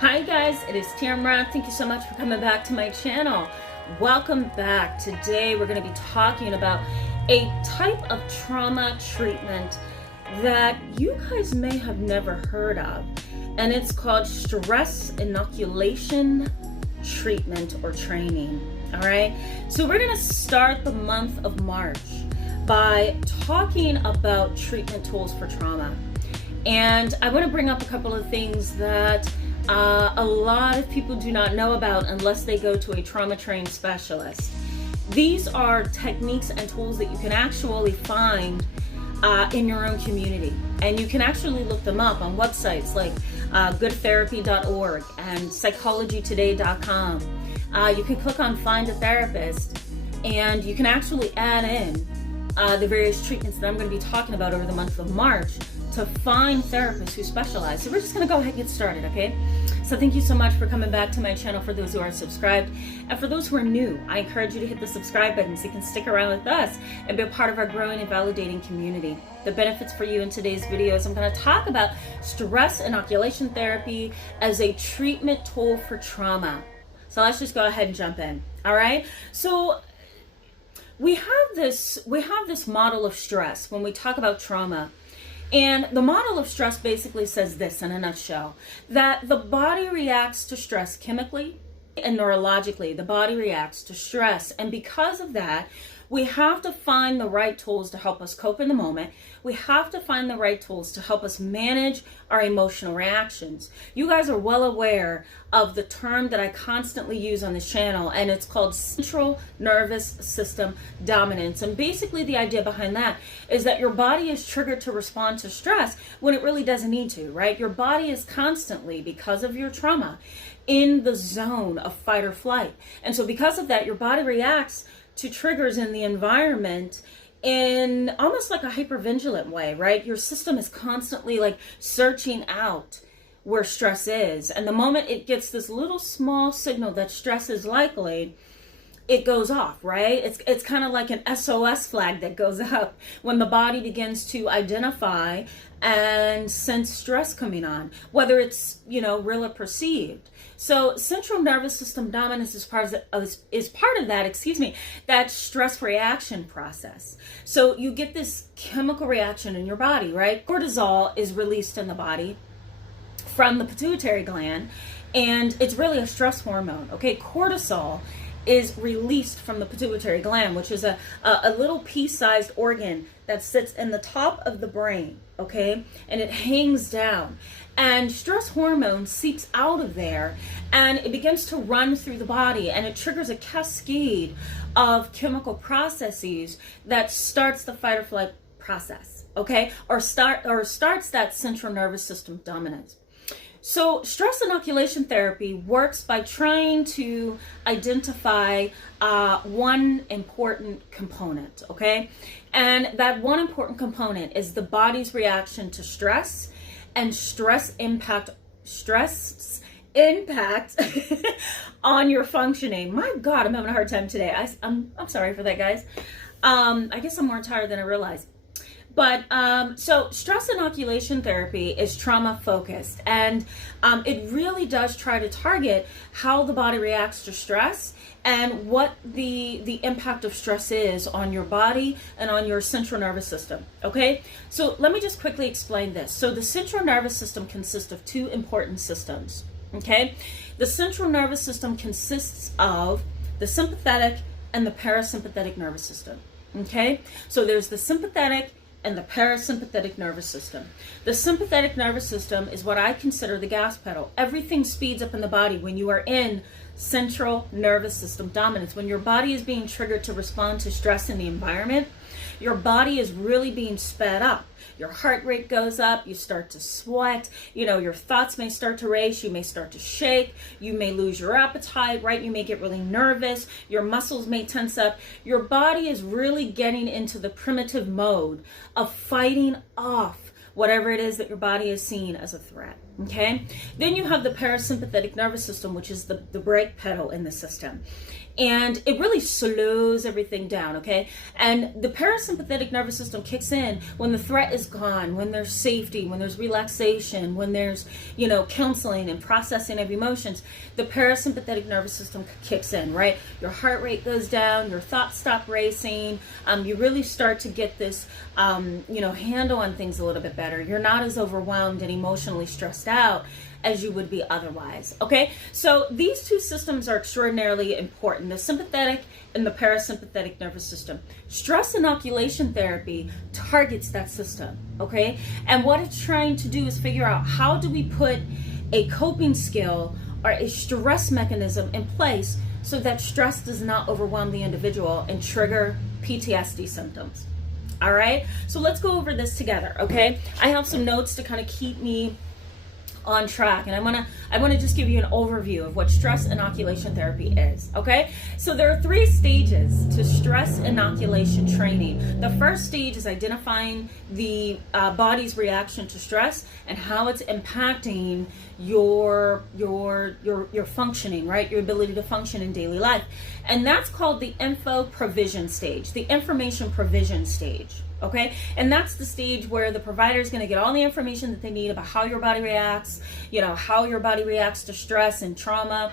Hi guys, it is Tamara. Thank you so much for coming back to my channel. Welcome back. Today we're going to be talking about a type of trauma treatment that you guys may have never heard of, and it's called stress inoculation treatment or training. All right, so we're going to start the month of March by talking about treatment tools for trauma. And I want to bring up a couple of things that a lot of people do not know about unless they go to a trauma trained specialist. These are techniques and tools that you can actually find in your own community. And you can actually look them up on websites like goodtherapy.org and psychologytoday.com. You can click on Find a Therapist, and you can actually add in the various treatments that I'm going to be talking about over the month of March to find therapists who specialize. So we're just going to go ahead and get started, okay? So thank you so much for coming back to my channel for those who are subscribed. And for those who are new, I encourage you to hit the subscribe button so you can stick around with us and be a part of our growing and validating community. The benefits for you in today's video is I'm going to talk about stress inoculation therapy as a treatment tool for trauma. So let's just go ahead and jump in, all right? So we have this model of stress when we talk about trauma. And the model of stress basically says this in a nutshell, that the body reacts to stress chemically and neurologically. The body reacts to stress. And because of that, we have to find the right tools to help us cope in the moment. We have to find the right tools to help us manage our emotional reactions. You guys are well aware of the term that I constantly use on this channel, and it's called central nervous system dominance. And basically the idea behind that is that your body is triggered to respond to stress when it really doesn't need to, right? Your body is constantly, because of your trauma, in the zone of fight or flight. And so because of that, your body reacts to triggers in the environment in almost like a hypervigilant way, right? Your system is constantly like searching out where stress is. And the moment it gets this little small signal that stress is likely, it goes off, right? It's kind of like an SOS flag that goes up when the body begins to identify and sense stress coming on, whether it's, real or perceived. So central nervous system dominance is part of that, that stress reaction process. So you get this chemical reaction in your body, right? Cortisol is released in the body from the pituitary gland, and it's really a stress hormone, okay? Cortisol is released from the pituitary gland, which is a little pea-sized organ that sits in the top of the brain, okay? And it hangs down. And stress hormone seeps out of there, and it begins to run through the body, and it triggers a cascade of chemical processes that starts the fight or flight process, okay? Or starts that central nervous system dominance. So stress inoculation therapy works by trying to identify one important component, okay? And that one important component is the body's reaction to stress and stress impact on your functioning. My God, I'm having a hard time today. I'm sorry for that, guys. I guess I'm more tired than I realized. But so stress inoculation therapy is trauma focused, and it really does try to target how the body reacts to stress and what the impact of stress is on your body and on your central nervous system, okay? So let me just quickly explain this. So the central nervous system consists of two important systems, okay? The central nervous system consists of the sympathetic and the parasympathetic nervous system, okay? So there's the sympathetic and the parasympathetic nervous system. The sympathetic nervous system is what I consider the gas pedal. Everything speeds up in the body when you are in central nervous system dominance. When your body is being triggered to respond to stress in the environment, your body is really being sped up. Your heart rate goes up, you start to sweat, your thoughts may start to race, you may start to shake, you may lose your appetite, right? You may get really nervous, your muscles may tense up. Your body is really getting into the primitive mode of fighting off whatever it is that your body is seeing as a threat. Okay, then you have the parasympathetic nervous system, which is the brake pedal in the system, and it really slows everything down. Okay, and the parasympathetic nervous system kicks in when the threat is gone, when there's safety, when there's relaxation, when there's, you know, counseling and processing of emotions. The parasympathetic nervous system kicks in, right? Your heart rate goes down, your thoughts stop racing. You really start to get this you know, handle on things a little bit better. You're not as overwhelmed and emotionally stressed out as you would be otherwise. Okay, so these two systems are extraordinarily important, the sympathetic and the parasympathetic nervous system. Stress inoculation therapy targets that system. Okay, and what it's trying to do is figure out, how do we put a coping skill or a stress mechanism in place so that stress does not overwhelm the individual and trigger PTSD symptoms. All right, so let's go over this together. Okay, I have some notes to kind of keep me on track, and I want to just give you an overview of what stress inoculation therapy is. Okay, so there are 3 stages to stress inoculation training. The first stage is identifying the body's reaction to stress and how it's impacting your functioning, right? Your ability to function in daily life, and that's called the info provision stage, the information provision stage. Okay, and that's the stage where the provider is going to get all the information that they need about how your body reacts, you know, how your body reacts to stress and trauma.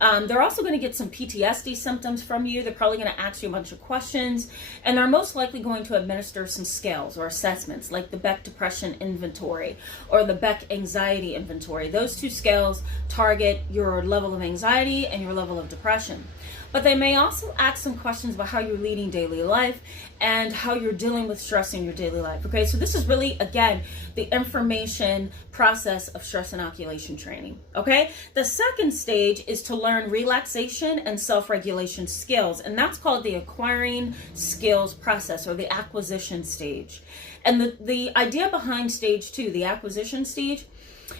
They're also going to get some PTSD symptoms from you. They're probably going to ask you a bunch of questions, and they're most likely going to administer some scales or assessments like the Beck Depression Inventory or the Beck Anxiety Inventory. Those 2 scales target your level of anxiety and your level of depression. But they may also ask some questions about how you're leading daily life and how you're dealing with stress in your daily life. Okay, so this is really, again, the information process of stress inoculation training. Okay, the second stage is to learn relaxation and self-regulation skills, and that's called the acquiring skills process, or the acquisition stage. And the idea behind stage 2, the acquisition stage,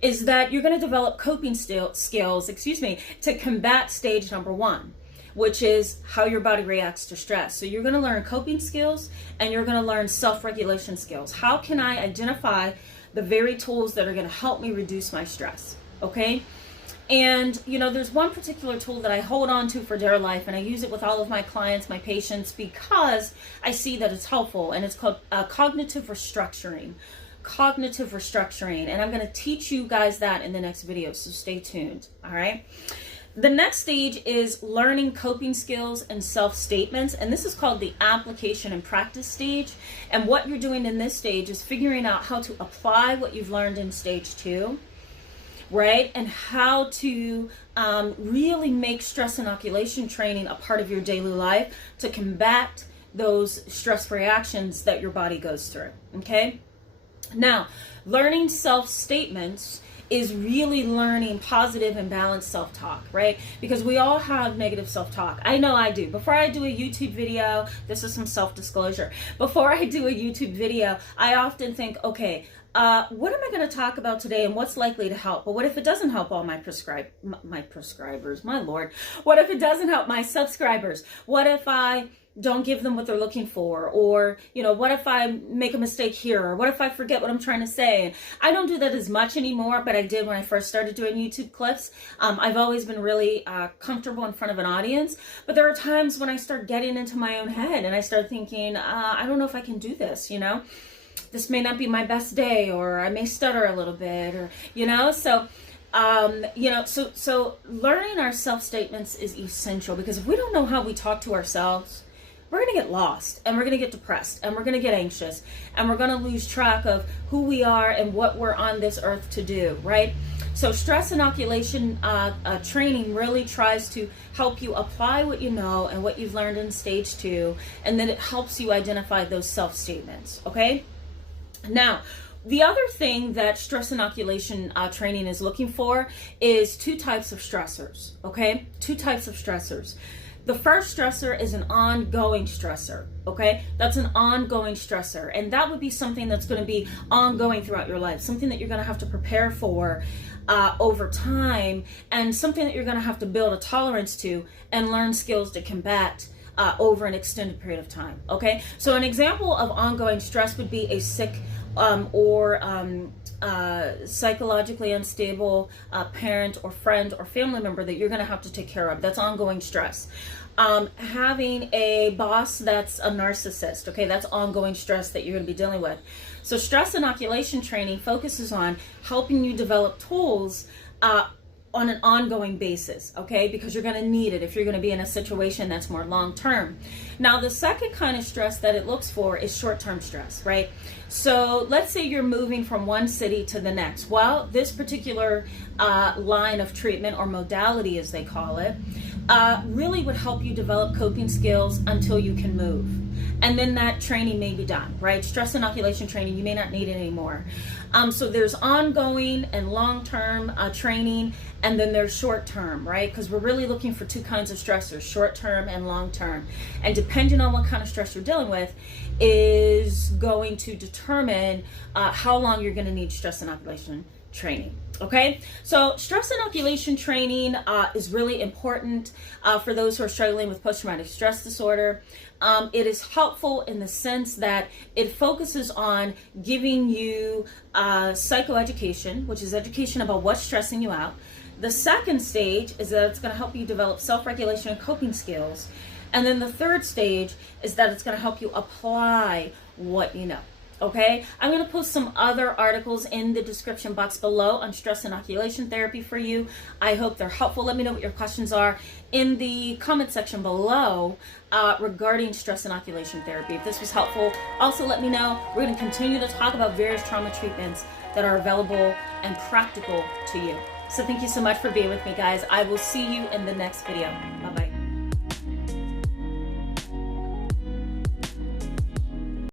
is that you're going to develop coping skills, to combat stage number 1, which is how your body reacts to stress. So you're going to learn coping skills and you're going to learn self-regulation skills. How can I identify the very tools that are going to help me reduce my stress? Okay, and you know, there's one particular tool that I hold on to for dear life, and I use it with all of my clients, my patients, because I see that it's helpful, and it's called cognitive restructuring. Cognitive restructuring, and I'm going to teach you guys that in the next video, so stay tuned. All right, the next stage is learning coping skills and self-statements, and this is called the application and practice stage. And what you're doing in this stage is figuring out how to apply what you've learned in stage 2, right? And how to really make stress inoculation training a part of your daily life to combat those stress reactions that your body goes through. Okay, now learning self-statements is really learning positive and balanced self-talk, right? Because we all have negative self-talk. I know I do. Before I do a YouTube video, this is some self-disclosure. Before I do a YouTube video, I often think, okay, what am I going to talk about today and what's likely to help? But what if it doesn't help all my prescribers? My Lord. What if it doesn't help my subscribers? What if I don't give them what they're looking for? Or, you know, what if I make a mistake here? Or what if I forget what I'm trying to say? And I don't do that as much anymore, but I did when I first started doing YouTube clips. I've always been really comfortable in front of an audience, but there are times when I start getting into my own head and I start thinking, I don't know if I can do this, you know? This may not be my best day, or I may stutter a little bit, or, you know, so so learning our self-statements is essential, because if we don't know how we talk to ourselves, we're going to get lost, and we're going to get depressed, and we're going to get anxious, and we're going to lose track of who we are and what we're on this earth to do, right? So stress inoculation training really tries to help you apply what you know and what you've learned in stage 2, and then it helps you identify those self-statements, okay? Now, the other thing that stress inoculation training is looking for is 2 types of stressors, okay? 2 types of stressors. The first stressor is an ongoing stressor, okay? That's an ongoing stressor, and that would be something that's going to be ongoing throughout your life, something that you're going to have to prepare for over time, and something that you're going to have to build a tolerance to and learn skills to combat over an extended period of time, okay? So an example of ongoing stress would be a sick or psychologically unstable parent or friend or family member that you're going to have to take care of. That's ongoing stress. Having a boss that's a narcissist, okay, that's ongoing stress that you're going to be dealing with. So stress inoculation training focuses on helping you develop tools on an ongoing basis, okay, because you're going to need it if you're going to be in a situation that's more long-term. Now, the second kind of stress that it looks for is short-term stress, right? So let's say you're moving from one city to the next. Well, this particular line of treatment, or modality as they call it, really would help you develop coping skills until you can move. And then that training may be done, right? Stress inoculation training, you may not need it anymore. So there's ongoing and long-term training, and then there's short-term, right? Because we're really looking for two kinds of stressors, short-term and long-term. And depending on what kind of stress you're dealing with is going to determine how long you're going to need stress inoculation training. Okay, so stress inoculation training is really important for those who are struggling with post-traumatic stress disorder. It is helpful in the sense that it focuses on giving you psychoeducation, which is education about what's stressing you out. The second stage is that it's going to help you develop self-regulation and coping skills. And then the third stage is that it's going to help you apply what you know. Okay, I'm going to post some other articles in the description box below on stress inoculation therapy for you. I hope they're helpful. Let me know what your questions are in the comment section below regarding stress inoculation therapy. If this was helpful, also let me know. We're going to continue to talk about various trauma treatments that are available and practical to you. So thank you so much for being with me, guys. I will see you in the next video. Bye-bye.